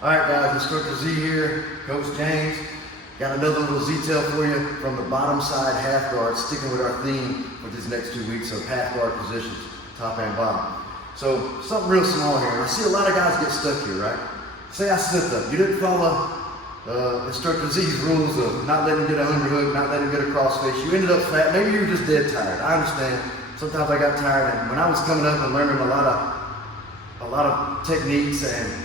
All right, guys, Instructor Z here, Coach James. Got another little detail for you from the bottom side half guard, sticking with our theme for these next 2 weeks of half guard positions, top and bottom. So something real small here. I see a lot of guys get stuck here, right? Say I slipped up. You didn't follow Instructor Z's rules of not letting him get an underhook, not letting him get a crossface. You ended up flat. Maybe you were just dead tired. I understand. Sometimes I got tired, and when I was coming up and learning a lot of techniques and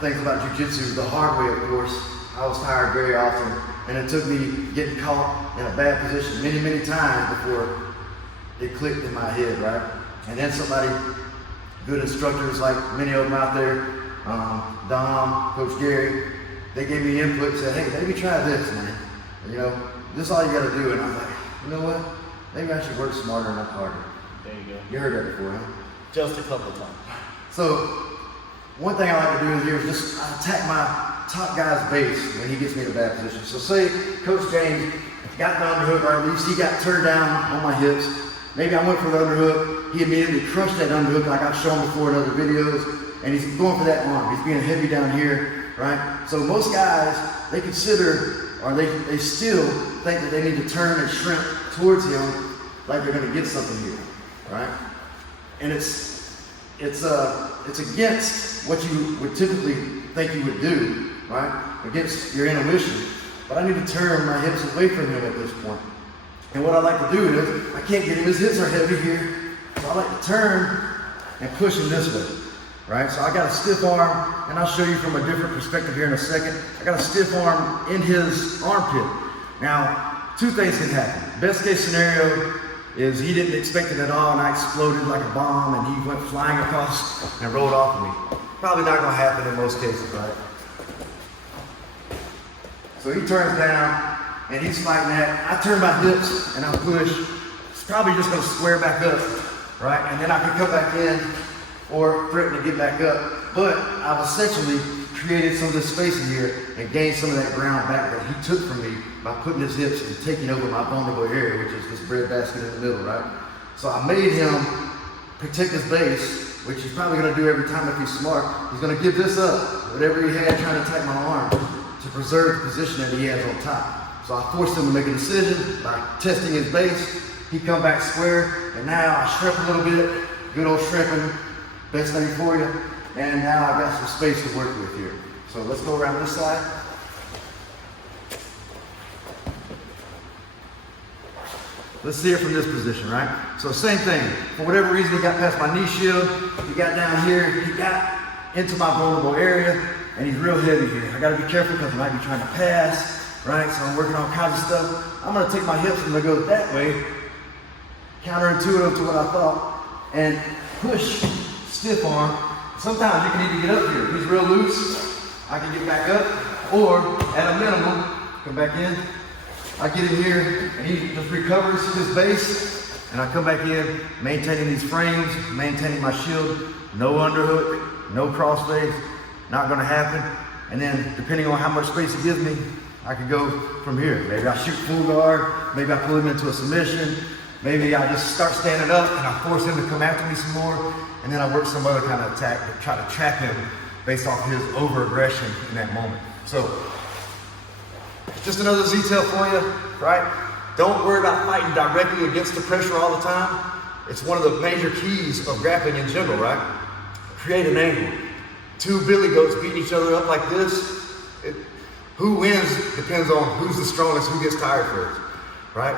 things about jiu-jitsu the hard way, of course, I was tired very often, and it took me getting caught in a bad position many times before it clicked in my head, right? And then somebody, good instructors like many of them out there, Dom, Coach Gary, they gave me input, said, hey, maybe try this, man. You know, this is all you gotta do. And I was like, you know what? Maybe I should work smarter, not harder. There you go. You heard that before, huh? Just a couple of times. So, one thing I like to do here is just attack my top guy's base when he gets me in a bad position. So say Coach James got the underhook, or at least he got turned down on my hips. Maybe I went for the underhook. He immediately crushed that underhook like I've shown before in other videos, and he's going for that arm. He's being heavy down here, right? So most guys, they consider, or they still think that they need to turn and shrimp towards him like they're gonna get something here, right? And it's against what you would typically think you would do, right? Against your intuition. But I need to turn my hips away from him at this point. And what I like to do is, I can't get him, his hips are heavy here. So I like to turn and push him this way, right? So I got a stiff arm, and I'll show you from a different perspective here in a second. I got a stiff arm in his armpit. Now, two things can happen. Best case scenario is he didn't expect it at all, and I exploded like a bomb, and he went flying across and rolled off of me. Probably not gonna happen in most cases, right? So he turns down, and he's fighting that. I turn my hips, and I push. It's probably just gonna square back up, right? And then I can come back in, or threaten to get back up. But I've essentially created some of this space in here and gained some of that ground back that he took from me by putting his hips and taking over my vulnerable area, which is this breadbasket in the middle, right? So I made him protect his base, which he's probably gonna do every time if he's smart. He's gonna give this up, whatever he had trying to attack my arm, to preserve the position that he has on top. So I forced him to make a decision by testing his base. He come back square, and now I shrimp a little bit, good old shrimping, best thing for you. And now I've got some space to work with here. So let's go around this side. Let's see it from this position, right? So same thing. For whatever reason, he got past my knee shield. He got down here. He got into my vulnerable area, and he's real heavy here. I gotta be careful because I might be trying to pass, right? So I'm working on kinds of stuff. I'm gonna take my hips and I'm gonna go that way, counterintuitive to what I thought, and push stiff arm. Sometimes you can need to get up here. If he's real loose, I can get back up, or at a minimum, come back in. I get him here, and he just recovers his base, and I come back in, maintaining these frames, maintaining my shield, no underhook, no crossface, not gonna happen. And then, depending on how much space he gives me, I can go from here. Maybe I shoot full guard, maybe I pull him into a submission, maybe I just start standing up and I force him to come after me some more, and then I work some other kind of attack to try to trap him based off his over-aggression in that moment. So, just another detail for you, right? Don't worry about fighting directly against the pressure all the time. It's one of the major keys of grappling in general, right? Create an angle. Two billy goats beating each other up like this. Who wins depends on who's the strongest, who gets tired first, right?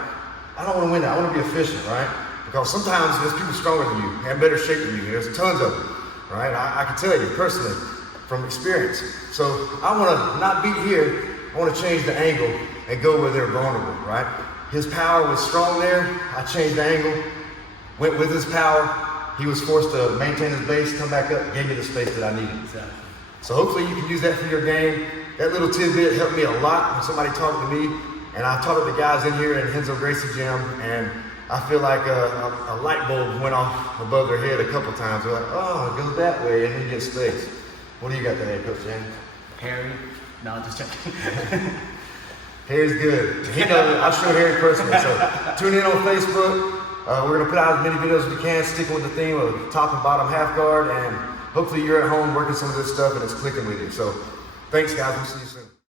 I don't want to win that. I want to be efficient, right? Because sometimes there's people stronger than you, have better shape than you. There's tons of them, right? I can tell you personally from experience. So I want to not beat here. I want to change the angle and go where they're vulnerable, right? His power was strong there. I changed the angle, went with his power. He was forced to maintain his base, come back up, gave me the space that I needed. Exactly. So hopefully you can use that for your game. That little tidbit helped me a lot when somebody talked to me. And I taught it to guys in here in Renzo Gracie Gym, and I feel like a light bulb went off above their head a couple times. They're like, oh, it goes that way, and then you get space. What do you got there, Coach James? Harry? No, I'm just joking. Harry's good. He knows it. I'll show Harry personally. So tune in on Facebook. We're going to put out as many videos as we can, sticking with the theme of top and bottom half guard. And hopefully you're at home working some of this stuff and it's clicking with you. So thanks guys, we'll see you soon.